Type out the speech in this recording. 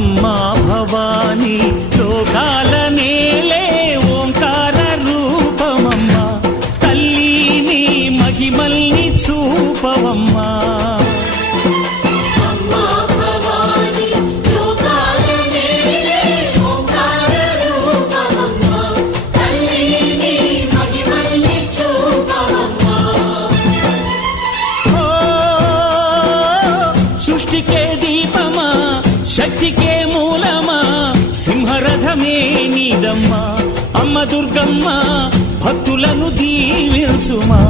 అమ్మా భవానీ లోకాల నేలే ఓంకార రూపమమ్మా తల్లి నీ మహిమల్ని చూపవమ్మా సృష్టికే దీపమా శక్తికే మూలమా సింహరథమే నీదమ్మా అమ్మ దుర్గమ్మ భక్తులను దీవించుమా